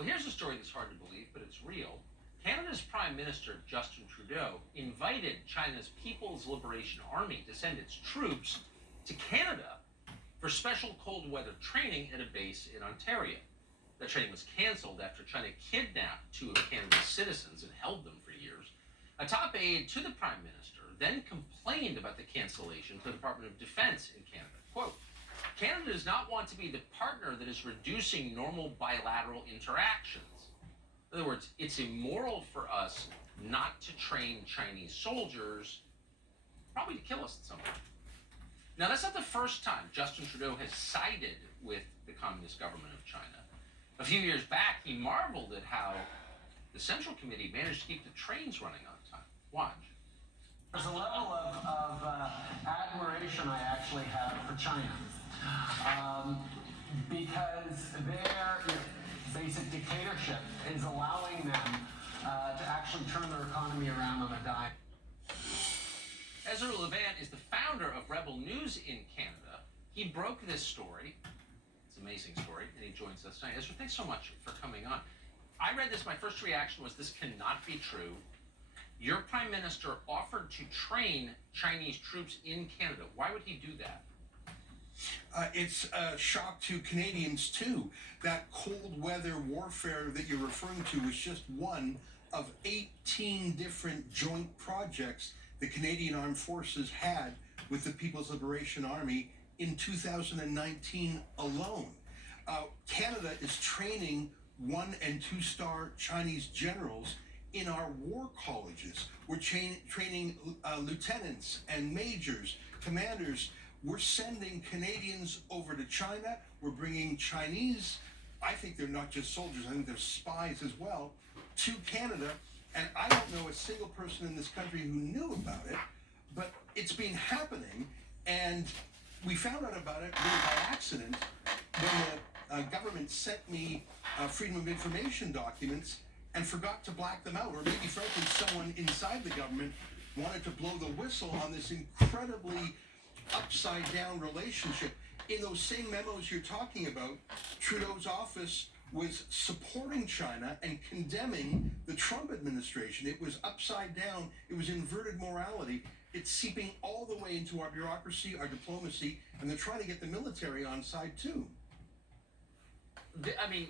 Well, here's a story that's hard to believe, but it's real. Canada's Prime Minister, Justin Trudeau, invited China's People's Liberation Army to send its troops to Canada for special cold weather training at a base in Ontario. That training was canceled after China kidnapped two of Canada's citizens and held them for years. A top aide to the Prime Minister then complained about the cancellation to the Department of Defense in Canada. Quote, Canada does not want to be the partner that is reducing normal bilateral interactions. In other words, it's immoral for us not to train Chinese soldiers, probably to kill us at some point. Now, that's not the first time Justin Trudeau has sided with the Communist government of China. A few years back, he marveled at how the Central Committee managed to keep the trains running on time. Watch. There's a level of admiration I actually have for China because their basic dictatorship is allowing them to actually turn their economy around on a dime. Ezra Levant is the founder of Rebel News in Canada. He broke this story. It's an amazing story, and he joins us tonight. Ezra, thanks so much for coming on. I read this, my first reaction was this cannot be true. Your prime minister offered to train Chinese troops in Canada. Why would he do that? It's a shock to Canadians too. That cold weather warfare that you're referring to was just one of 18 different joint projects the Canadian Armed Forces had with the People's Liberation Army in 2019 alone. Canada is training 1- and 2-star Chinese generals in our war colleges. We're training lieutenants and majors, commanders. We're sending Canadians over to China. We're bringing Chinese, I think they're not just soldiers, I think they're spies as well, to Canada. And I don't know a single person in this country who knew about it, but it's been happening. And we found out about it really by accident when the government sent me Freedom of Information documents and forgot to black them out. Or maybe, frankly, someone inside the government wanted to blow the whistle on this incredibly upside-down relationship. In those same memos you're talking about, Trudeau's office was supporting China and condemning the Trump administration. It was upside down. It was inverted morality. It's seeping all the way into our bureaucracy, our diplomacy, and they're trying to get the military on side too. I mean,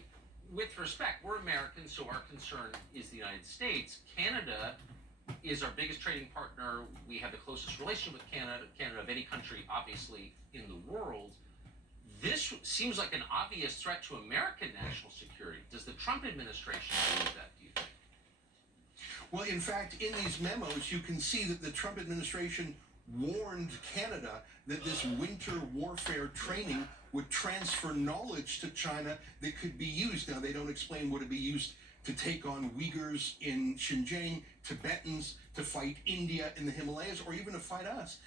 with respect, we're Americans, so our concern is the United States. Canada is our biggest trading partner. We have the closest relationship with Canada of any country, obviously, in the world. This seems like an obvious threat to American national security. Does the Trump administration believe that, do you think? Well, in fact, in these memos, you can see that the Trump administration warned Canada that this winter warfare training would transfer knowledge to China that could be used. Now, they don't explain would it be used to take on Uyghurs in Xinjiang, Tibetans to fight India in the Himalayas, or even to fight us.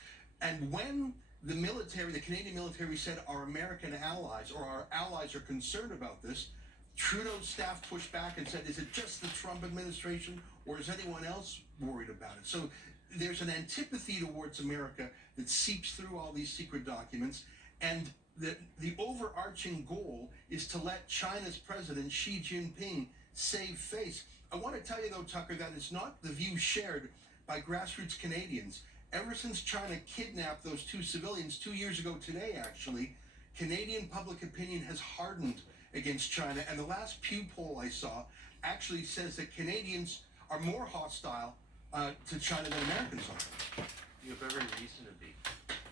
And when the military, the Canadian military said our American allies or our allies are concerned about this, Trudeau's staff pushed back and said, is it just the Trump administration or is anyone else worried about it? So there's an antipathy towards America that seeps through all these secret documents, and the overarching goal is to let China's president Xi Jinping save face. I want to tell you though, Tucker, that it's not the view shared by grassroots Canadians. Ever since China kidnapped those two civilians 2 years ago today, actually, Canadian public opinion has hardened against China. And the last Pew poll I saw actually says that Canadians are more hostile to China than Americans are. You have every reason to be.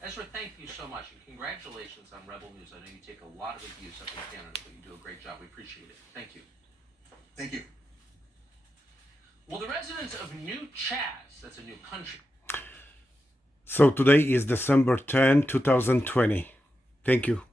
Ezra, thank you so much, and congratulations on Rebel News. I know you take a lot of abuse up in Canada, but you do a great job. We appreciate it. Thank you. Thank you. Well, the residents of New Chaz, that's a new country. So today is December 10, 2020. Thank you.